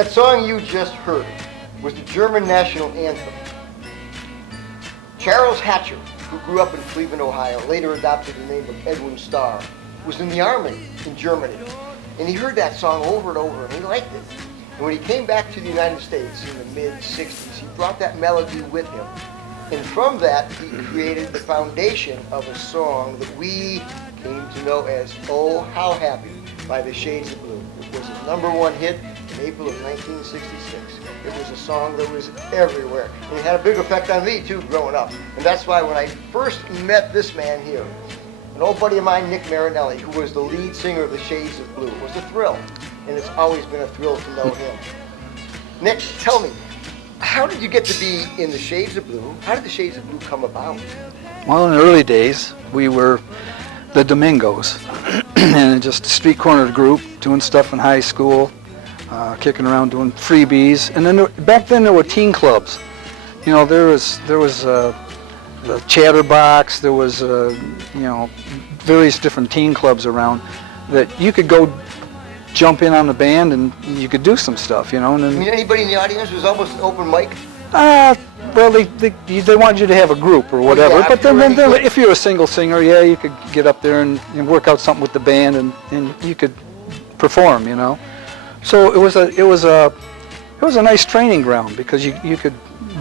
That song you just heard was the German National Anthem. Charles Hatcher, who grew up in Cleveland, Ohio, later adopted the name of Edwin Starr, was in the army in Germany. And he heard that song over and over, and he liked it. And when he came back to the United States in the mid-'60s, he brought that melody with him. And from that, he created the foundation of a song that we came to know as Oh, How Happy by the Shades of Blue. It was his #1 hit in April of 1966. It was a song that was everywhere. And it had a big effect on me, too, growing up. And that's why when I first met this man here, an old buddy of mine, Nick Marinelli, who was the lead singer of the Shades of Blue, it was a thrill. And it's always been a thrill to know him. Nick, tell me, how did you get to be in the Shades of Blue? How did the Shades of Blue come about? Well, in the early days, we were the Domingos, and just a street corner group doing stuff in high school, kicking around doing freebies. And then back then there were teen clubs. You know, there was the Chatterbox. There was various different teen clubs around that you could go jump in on the band and you could do some stuff, you know. And then, I mean, anybody in the audience was almost an open mic? Well, they wanted you to have a group or whatever. Yeah, but then if you're a single singer, yeah, you could get up there and work out something with the band, and you could perform, you know. So it was a nice training ground because you could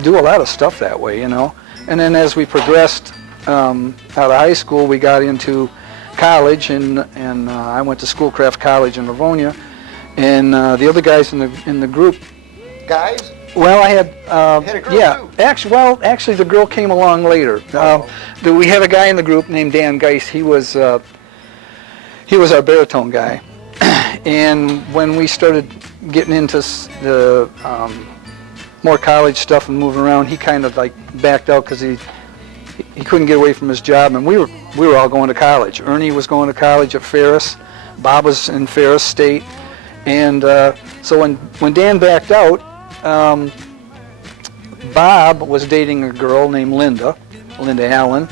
do a lot of stuff that way, you know. And then as we progressed out of high school, we got into college, and I went to Schoolcraft College in Livonia, and the other guys in the group. Guys? Well, I had a girl too. Actually, the girl came along later. We had a guy in the group named Dan Geis. He was our baritone guy, and when we started getting into the more college stuff and moving around, he kind of like backed out because he couldn't get away from his job, and we were all going to college. Ernie was going to college at Ferris. Bob was in Ferris State, and so when Dan backed out, Bob was dating a girl named Linda Allen,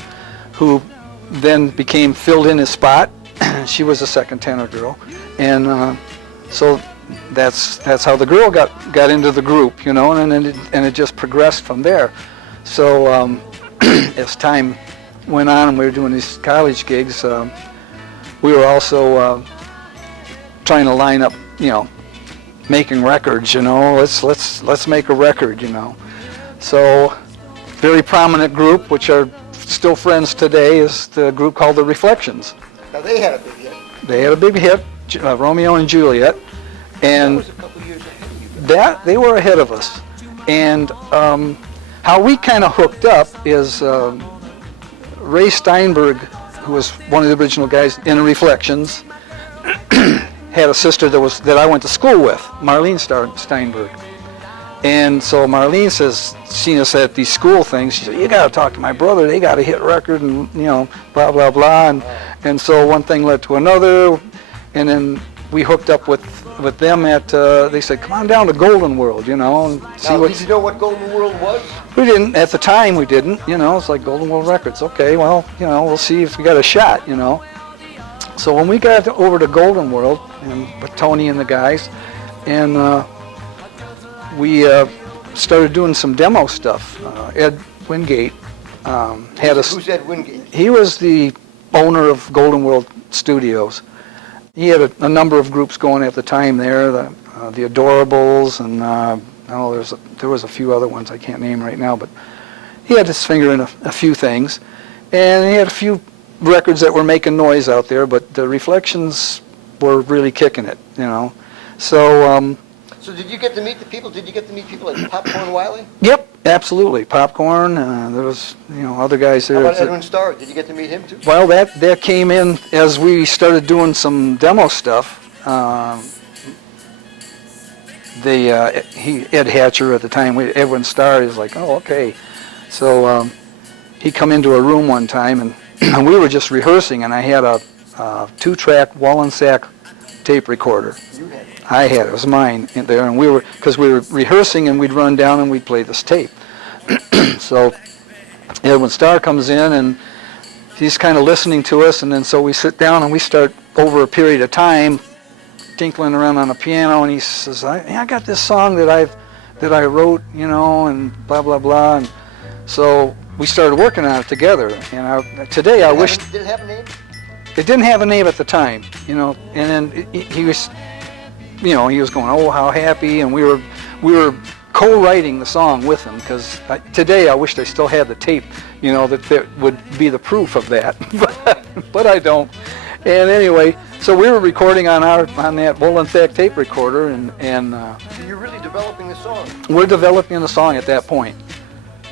who then filled in his spot. She was a second tenor girl, and so that's how the girl got into the group, you know, and it just progressed from there. So as time went on and we were doing these college gigs, we were also trying to line up, you know, making records, you know. Let's make a record, you know. So very prominent group, which are still friends today, is the group called the Reflections. Now they had a big hit. They had a big hit, Romeo and Juliet, and that was a couple years ahead of you. That they were ahead of us. And how we kind of hooked up is Ray Steinberg, who was one of the original guys in the Reflections, had a sister that I went to school with, Marlene Steinberg. And so Marlene seen us at these school things. She said, "You got to talk to my brother. They got a hit record, and you know, blah blah blah." And so one thing led to another, and then we hooked up with them at. They said, "Come on down to Golden World, you know, and see what." Did you know what Golden World was? We didn't at the time. We didn't, you know. It's like Golden World Records. Okay, well, you know, we'll see if we got a shot, you know. So when we got over to Golden World and with Tony and the guys, and we started doing some demo stuff. Ed Wingate had us. Who's Ed Wingate? He was the owner of Golden World Studios. He had a number of groups going at the time there, the Adorables, and there was a few other ones I can't name right now, but he had his finger in a few things, and he had a few records that were making noise out there, but the Reflections were really kicking it, you know. So. So did you get to meet the people? Did you get to meet people like Popcorn Wiley? Yep, absolutely. Popcorn. There was, you know, other guys there. How about Edwin Starr? Did you get to meet him too? Well, that came in as we started doing some demo stuff. Ed Hatcher at the time, Edwin Starr is like, oh, okay. So he come into a room one time, and we were just rehearsing, and I had a 2-track Wallensack tape recorder. You had it. I had it. It was mine in there, and because we were rehearsing, and we'd run down and we'd play this tape. So Edwin Starr comes in, and he's kind of listening to us, and then so we sit down and we start over a period of time tinkling around on the piano, and he says, I got this song that I wrote, and blah blah blah. And so we started working on it together. And today I wish. Did it have a name? It didn't have a name at the time, And then he was, he was going, oh, how happy, and we were co-writing the song with him, because today I wished I still had the tape, that would be the proof of that, but I don't. And anyway, so we were recording on that Wollenthek tape recorder, and So you're really developing the song. we're developing the song at that point.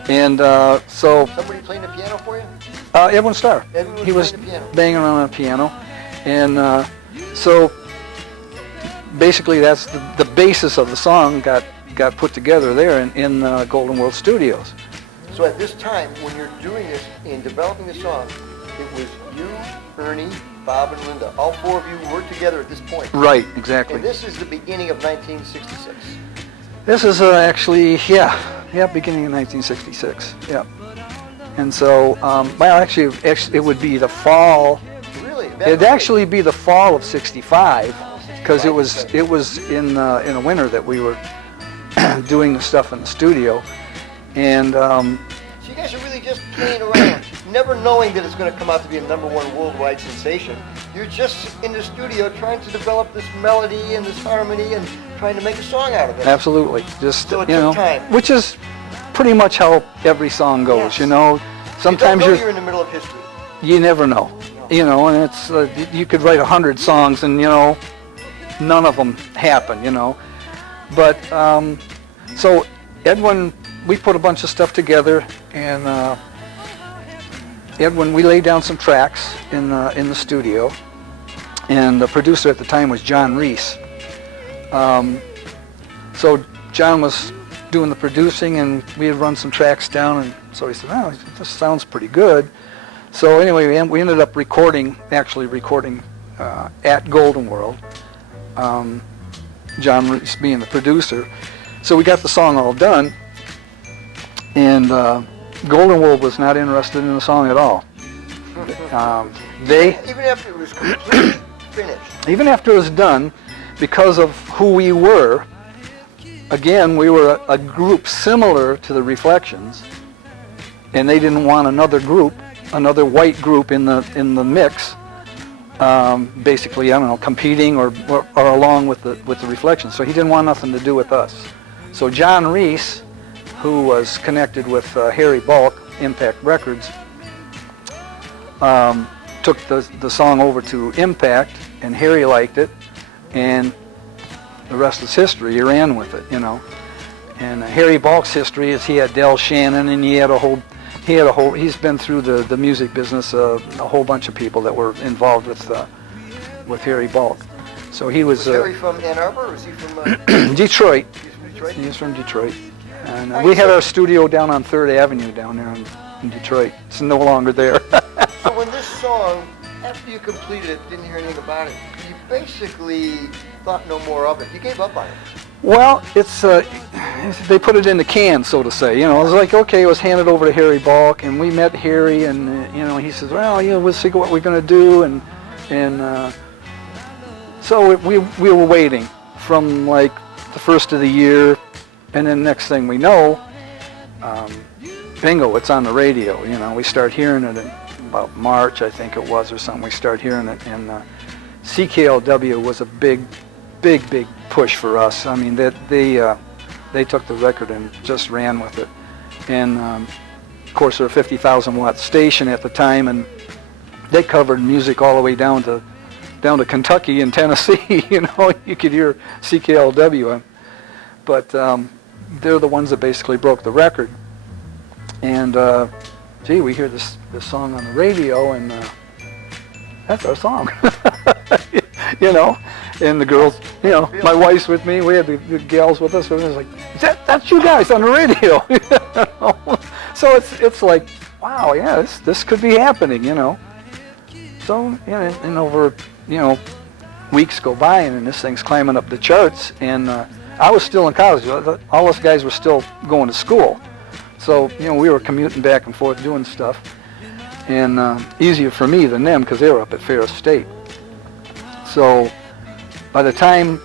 And so Somebody playing the piano for you? Edwin Starr. Edwin He was playing the piano. banging around on the piano, and so basically that's the basis of the song got put together there in Golden World Studios. So at this time, when you're doing this and developing the song, it was you, Ernie, Bob, and Linda. All four of you were together at this point. Right, exactly. And this is the beginning of 1966. This is actually, beginning of 1966, yeah. And so, actually, it would be the fall. Really? It'd actually be the fall of '65, because it was in the winter that we were doing the stuff in the studio, and So you guys are really just playing around, never knowing that it's going to come out to be a #1 worldwide sensation. You're just in the studio trying to develop this melody and this harmony and trying to make a song out of it. absolutely, just So it took time. which is pretty much how every song goes. Yes. Sometimes you don't know you're in the middle of history. you never know, and it's you could write 100 songs and none of them happen, But so Edwin, we put a bunch of stuff together, and Edwin, we laid down some tracks in the studio, and the producer at the time was John Reese. So John was doing the producing, and we had run some tracks down, and so he said, "Oh, this sounds pretty good." So anyway, we ended up actually recording at Golden World. John Reese being the producer. So we got the song all done, and Golden World was not interested in the song at all. Even after it was completely finished. Even after it was done, because of who we were, again, we were a group similar to the Reflections, and they didn't want another white group in the mix. Basically, I don't know, competing or along with the Reflections. So he didn't want nothing to do with us. So John Reese, who was connected with Harry Balk, Impact Records, took the song over to Impact, and Harry liked it, and the rest is history. He ran with it, And Harry Balk's history is he had Del Shannon, and he's been through the music business, a whole bunch of people that were involved with Harry Balk. So he was. Was Harry from Ann Arbor, or was he from Detroit. He's from Detroit? He's from Detroit. And we had our studio down on 3rd Avenue down there in Detroit. It's no longer there. So when this song, after you completed it, didn't hear anything about it, you basically thought no more of it. You gave up on it. Well, it's they put it in the can, so to say. It was like, okay, it was handed over to Harry Balk, and we met Harry, and he says, well, we'll see what we're going to do, and so we were waiting from like the first of the year, and then next thing we know, bingo, it's on the radio. We start hearing it in about March, I think it was, or something. We start hearing it, and CKLW was a big push for us. I mean, they took the record and just ran with it. And of course, they're a 50,000 watt station at the time, and they covered music all the way down to Kentucky and Tennessee. You could hear CKLW, but they're the ones that basically broke the record. And we hear this song on the radio, and that's our song. And the girls, my wife's with me. We had the gals with us. And it was like, that's you guys on the radio. So it's like, wow, yeah, this could be happening. So and over weeks go by, and then this thing's climbing up the charts. And I was still in college. All us guys were still going to school. So we were commuting back and forth doing stuff, and easier for me than them because they were up at Ferris State. So by the time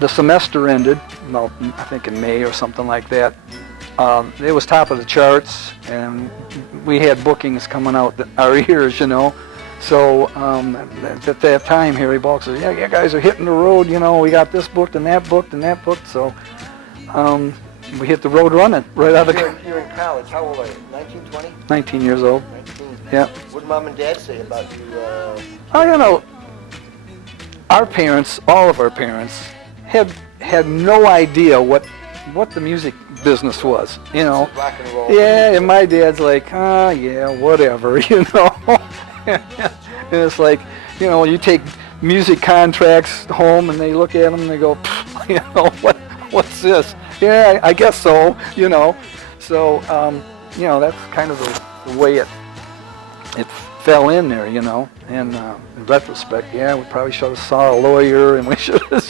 the semester ended, well, I think in May or something like that, it was top of the charts, and we had bookings coming out our ears, you know. So at that time, Harry Balk said, yeah, you guys are hitting the road, you know, we got this booked and that booked and that booked. So we hit the road running right out of the... You're in college. How old are you? 19, 20? 19 years old. 19. Yeah. What did Mom and Dad say about you? Oh, you know, our parents, all of our parents, had no idea what the music business was, you know. Rock and roll. Yeah, and my dad's like, yeah, whatever, you know. And it's like, you know, you take music contracts home and they look at them and they go, you know, what's this? Yeah, I guess so, you know. So, you know, that's kind of the way it fell in there, you know. And in retrospect, yeah, we probably should have saw a lawyer and we should have...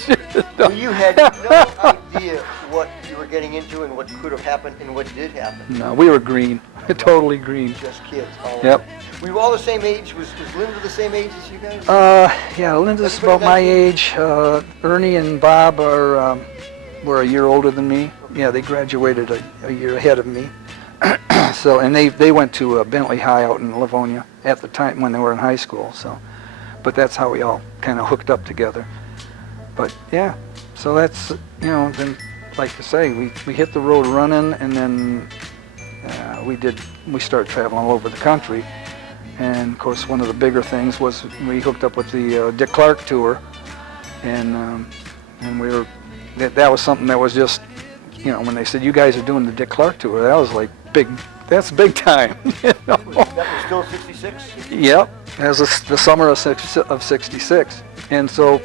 Well, you had no idea what you were getting into and what could have happened and what did happen. No, we were green, totally green. Just kids. Yep. Were you all the same age? Was Linda the same age as you guys? Yeah, Linda's about my age. Ernie and Bob were a year older than me. Yeah, they graduated a year ahead of me. So, and they went to Bentley High out in Livonia at the time when they were in high school. So, but that's how we all kind of hooked up together. But yeah, so that's, you know, then like to say, we hit the road running, and then we started traveling all over the country. And of course, one of the bigger things was we hooked up with the Dick Clark tour, and we were that was something that was just, you know, when they said you guys are doing the Dick Clark tour, that was like big. That's big time. You know? That was still 66? Yep, that was the summer of '66, and so,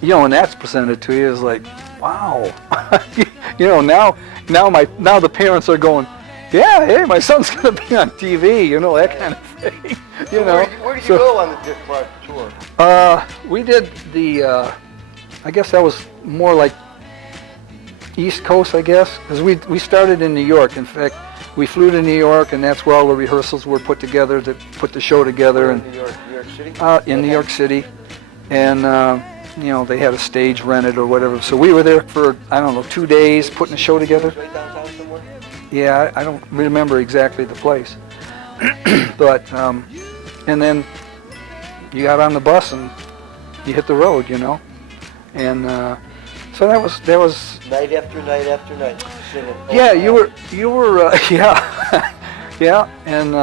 you know, when that's presented to you, is like, wow, you know, now the parents are going, yeah, hey, my son's gonna be on TV, you know, that kind of thing. You know. Where did you go on the Dick Clark tour? We did the, I guess that was more like East Coast, I guess, because we started in New York. In fact, we flew to New York, and that's where all the rehearsals were put together to put the show together. In New York City? In New York City, and you know, they had a stage rented or whatever. So we were there for, I don't know, 2 days putting a show together. Right downtown somewhere? Yeah, I don't remember exactly the place. But, and then you got on the bus and you hit the road, you know. And so that was Night after night after night, singing. Yeah, you were yeah. Yeah, and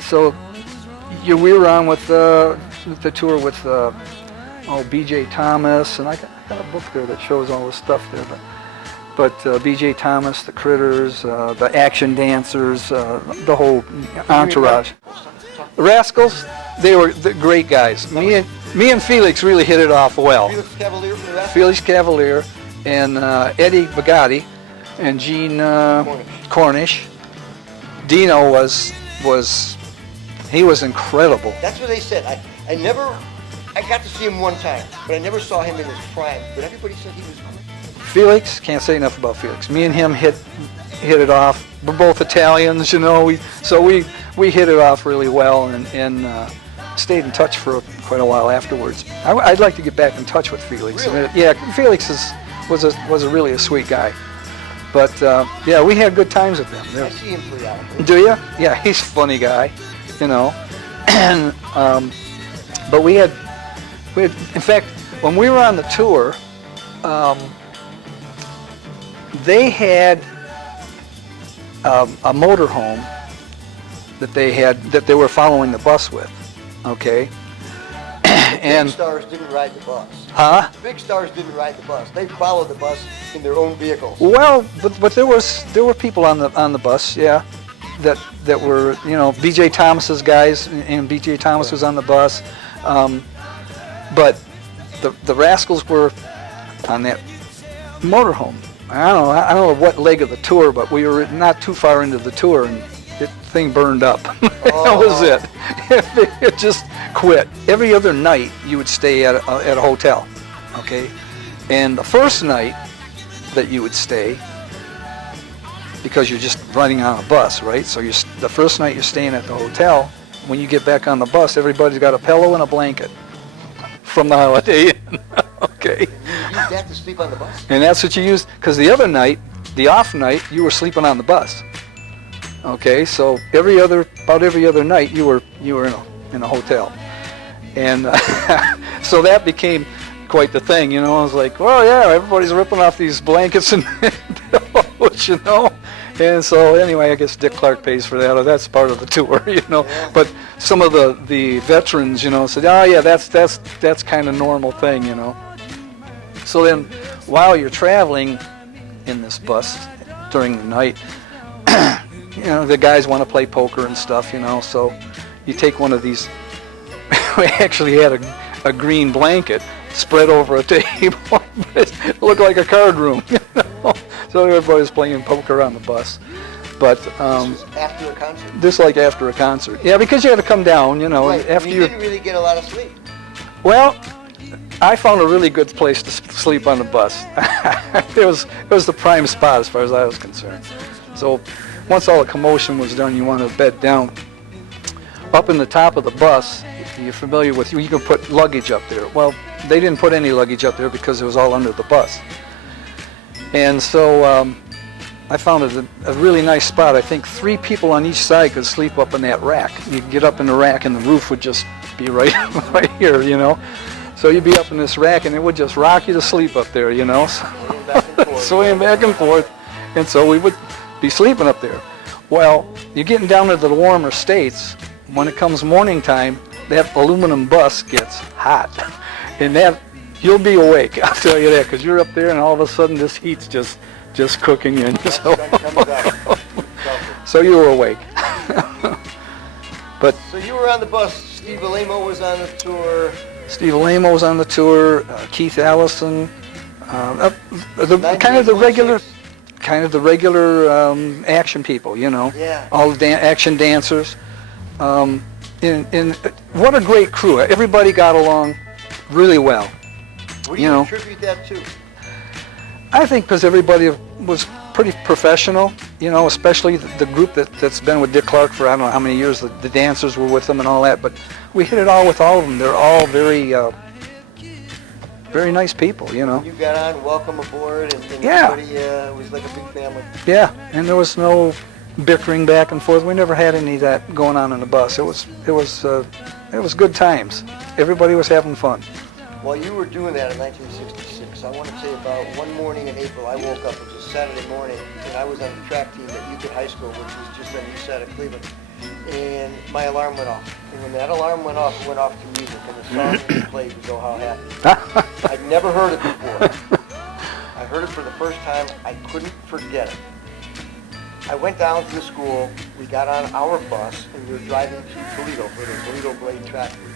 so we were on with the tour with B.J. Thomas, and I got a book there that shows all the stuff there, but B.J. Thomas, the Critters, the Action Dancers, the whole entourage. The Rascals, they were great guys. Me and Felix really hit it off well. Felix Cavalier from the Rascals? Felix Cavalier and Eddie Bagatti and Gene Cornish. Dino was incredible. That's what they said. I got to see him one time, but I never saw him in his prime. But everybody said he was great. Felix, can't say enough about Felix. Me and him hit it off. We're both Italians, you know. We hit it off really well, and stayed in touch for quite a while afterwards. I'd like to get back in touch with Felix. Really? Yeah, Felix was really a sweet guy. But yeah, we had good times with him. I see him periodically. Do you? Yeah, he's a funny guy, you know. And but we had, in fact, when we were on the tour, they had a motorhome that they were following the bus with. Okay. And Big stars didn't ride the bus. Huh? Big stars didn't ride the bus. They followed the bus in their own vehicles. Well, but there were people on the bus, yeah, that were, you know, B.J. Thomas's guys, and B.J. Thomas was on the bus, but the Rascals were on that motorhome. I don't know what leg of the tour, but we were not too far into the tour, and the thing burned up. That was it. It just quit. Every other night you would stay at a hotel, okay? And the first night that you would stay, because you're just riding on a bus, right? So the first night you're staying at the hotel. When you get back on the bus, everybody's got a pillow and a blanket. from the Holiday Inn. Okay. And you used that to sleep on the bus? And that's what you used, because the other night, the off night, you were sleeping on the bus. Okay, so about every other night, you were in a hotel. And so that became quite the thing, you know. I was like, well, yeah, everybody's ripping off these blankets and pillows, you know. And so anyway, I guess Dick Clark pays for that, or that's part of the tour, you know. Yeah. But some of the veterans, you know, said, oh yeah, that's kind of normal thing, you know. So then, while you're traveling in this bus during the night, you know, the guys want to play poker and stuff, you know. So you take one of these. We actually had a green blanket spread over a table. It looked like a card room, you know. So everybody was playing poker on the bus. But This was after a concert? this like after a concert. Yeah, because you had to come down, you know. Right. After You didn't really get a lot of sleep. Well, I found a really good place to sleep on the bus. It was the prime spot as far as I was concerned. So once all the commotion was done, you wanted to bed down. Up in the top of the bus, you're familiar with, you can put luggage up there. Well, they didn't put any luggage up there because it was all under the bus. And so I found it a really nice spot. I think 3 people on each side could sleep up in that rack. You could get up in the rack and the roof would just be right here, you know. So you'd be up in this rack and it would just rock you to sleep up there, you know. Swaying back and forth. Swaying back and forth. And so we would be sleeping up there. Well, you're getting down into the warmer states. When it comes morning time, that aluminum bus gets hot. And that, you'll be awake, I'll tell you that, because you're up there and all of a sudden this heat's just cooking you. So, Sun comes out. so you were awake. But So you were on the bus. Steve Alamo was on the tour. Steve Alamo was on the tour, Keith Allison, kind of the regular action people, you know. Yeah. All the action dancers. And what a great crew. Everybody got along really well. What do You you know. attribute that to? I think because everybody was pretty professional, you know, especially the group that's been with Dick Clark for I don't know how many years. The dancers were with them and all that, but we hit it all with all of them. They're all very, very nice people, you know. You got on, welcome aboard, and Yeah. everybody was like a big family. Yeah, and there was no bickering back and forth. We never had any of that going on the bus. It was good times. Everybody was having fun. While you were doing that in 1966, I want to say about one morning in April, I woke up, it was a Saturday morning, and I was on the track team at Euclid High School, which was just on the east side of Cleveland, and my alarm went off. And when that alarm went off, it went off to music, and the song that played was Oh How Happy. I'd never heard it before. I heard it for the first time. I couldn't forget it. I went down to the school, we got on our bus, and we were driving to Toledo for the Toledo Blade track meet.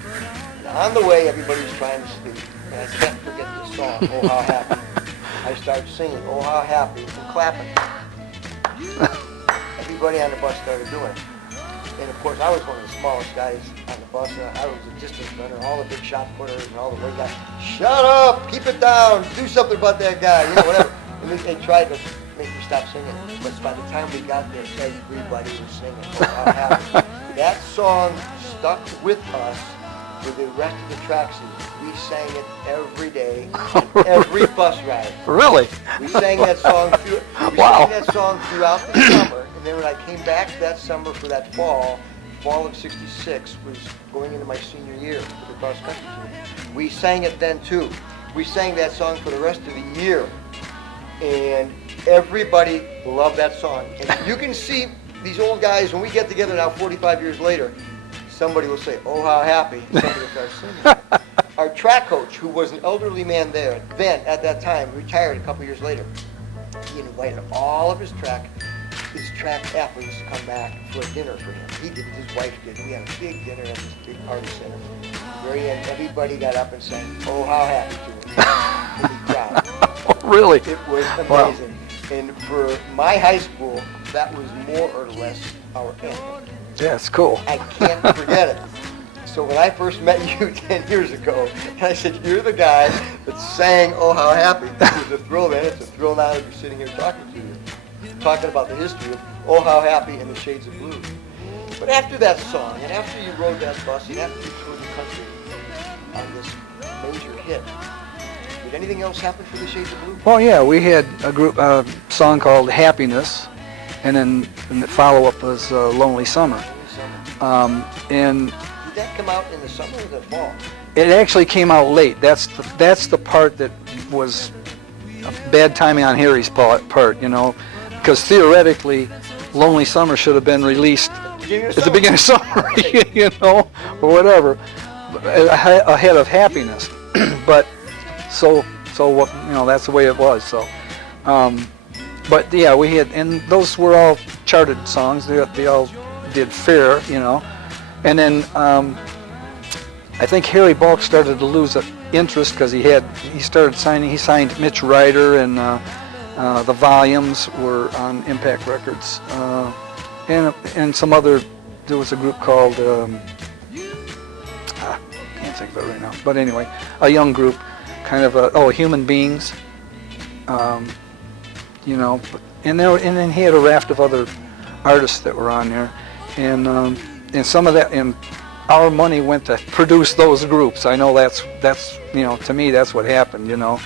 And on the way, everybody's trying to sleep, and I can't forget this song, Oh How Happy. I started singing Oh How Happy and clapping. Everybody on the bus started doing it. And of course, I was one of the smallest guys on the bus. I was a distance runner. All the big shot putters and all the weight guys, shut up, keep it down, do something about that guy, you know, whatever. And they tried to make me stop singing. But by the time we got there, everybody was singing Oh How Happy. That song stuck with us for the rest of the track season. We sang it every day, every bus ride. Really? We sang that song Wow. sang that song throughout the summer, and then when I came back that summer for that fall of '66 was going into my senior year for the cross country team. We sang it then too. We sang that song for the rest of the year, and everybody loved that song. And you can see these old guys when we get together now, 45 years later. Somebody will say, "Oh, how happy!" Somebody will start singing. Our track coach, who was an elderly man then at that time, retired a couple years later. He invited all of his track athletes to come back for a dinner for him. He did, his wife did. We had a big dinner at this big party center. At the very end, everybody got up and sang, "Oh, how happy!" to him. And he cried. Really? It was amazing. Wow. And for my high school, that was more or less our anthem. Yeah, it's cool. I can't forget it. So when I first met you 10 years ago, and I said, "You're the guy that sang Oh How Happy," it was a thrill then. It's a thrill now to be sitting here talking to you, talking about the history of Oh How Happy and the Shades of Blue. But after that song, and after you rode that bus, and after you toured the country, on this major hit. Did anything else happen for the Shades of Blue? Well, yeah, we had a song called Happiness, and then the follow-up was Lonely Summer. And did that come out in the summer or the fall? it actually came out late. That's the part that was bad timing on Harry's part, you know, because theoretically, Lonely Summer should have been released at the beginning of summer, you know, or whatever, ahead of Happiness. But so you know, that's the way it was. So, but yeah, we had, and those were all charted songs. They all did fair, you know, and then I think Harry Balk started to lose interest because he signed Mitch Ryder, and the volumes were on Impact Records, and some other. There was a group called can't think of it right now, but anyway, a young group, kind of Human Beings, you know, and then he had a raft of other artists that were on there, and some of that, and our money went to produce those groups. I know that's you know, to me that's what happened, you know.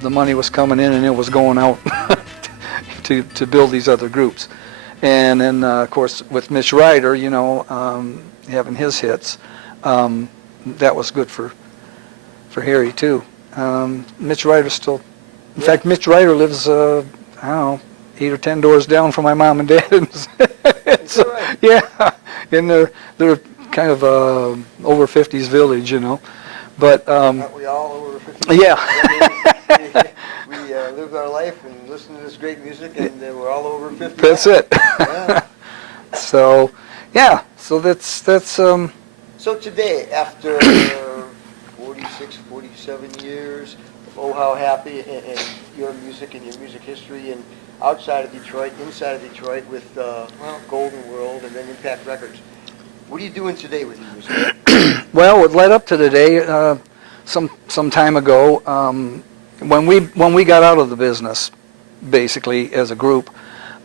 The money was coming in and it was going out to build these other groups. And then of course with Mitch Ryder, you know, having his hits, that was good for Harry too. Mitch Ryder still, in fact, Mitch Ryder lives I don't know, 8 or 10 doors down from my mom and dad. So, Right. yeah, and they're kind of over 50s village, you know. But Aren't we all over 50? yeah. we lived our life and listened to this great music, and we're all over 50. That's now. it. Yeah. So, yeah. So that's. So today, after 46, 47 years of Oh How Happy and your music and your music history, and outside of Detroit, inside of Detroit with Golden World and then Impact Records, what are you doing today with your music? Well, what led up to today, some time ago, when we got out of the business, basically as a group,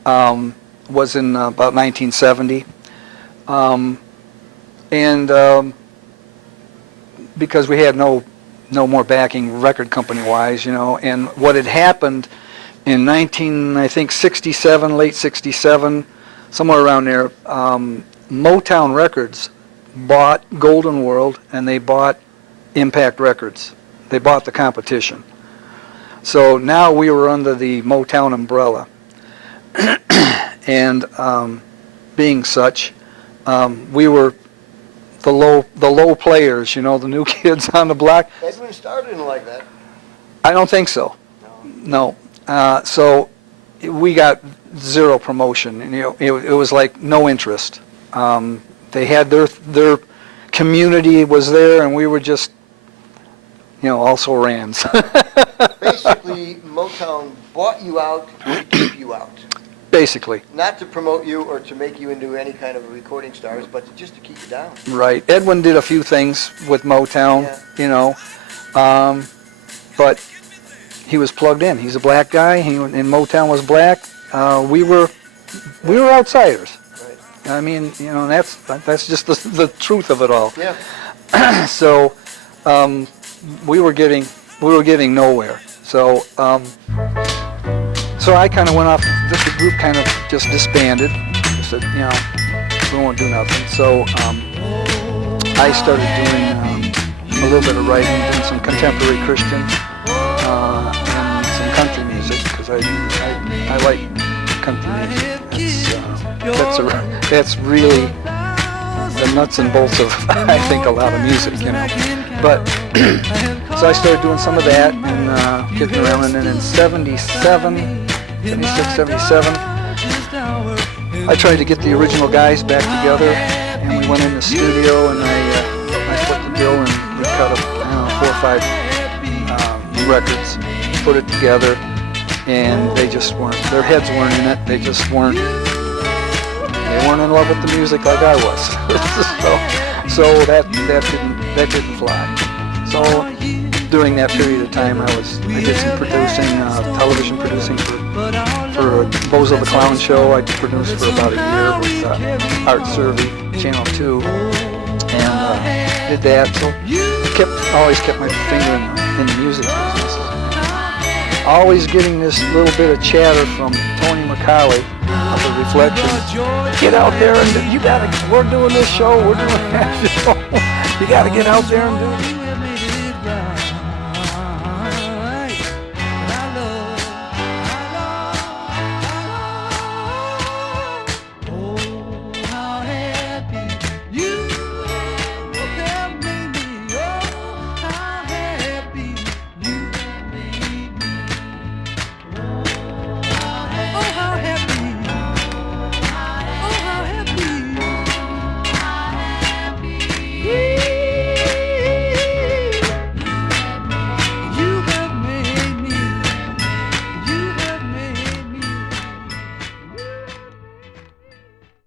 was in about 1970, and because we had no more backing record company wise, you know, and what had happened in 1967, late 67, somewhere around there, Motown Records bought Golden World and they bought Impact Records. They bought the competition. So now we were under the Motown umbrella. And being such, we were the low players, you know, the new kids on the block. Edwin Starr didn't like that. I don't think so. No. So we got zero promotion, and you know, it was like no interest. They had their community was there, and we were just, you know, also Rams. Basically, Motown bought you out to keep you out. Basically. Not to promote you or to make you into any kind of a recording stars, but just to keep you down. Right. Edwin did a few things with Motown, Yeah. you know, but he was plugged in. He's a black guy, and Motown was black. We were outsiders. Right. I mean, you know, that's just the truth of it all. Yeah. So we were getting nowhere. So so I kind of went off. The group kind of just disbanded. I said, you know, we won't do nothing. So I started doing a little bit of writing, doing some contemporary Christian and some country music, because I like country music. That's really the nuts and bolts of, I think, a lot of music, you know. But so I started doing some of that and kicking around, and then in 76, 77, I tried to get the original guys back together, and we went in the studio, and I split the bill, and we cut up, I don't know, 4 or 5 records, put it together, and they just weren't, their heads weren't in it, they just weren't, they weren't in love with the music like I was. so that didn't fly. So during that period of time, I did some producing, television producing for Bozo the Clown Show. I produced for about a year with Art Servey, Channel 2, and did that. So always kept my finger in the music business. Always getting this little bit of chatter from Tony McCauley of the Reflections. Get out there and we're doing this show, we're doing that show. You gotta get out there and do it.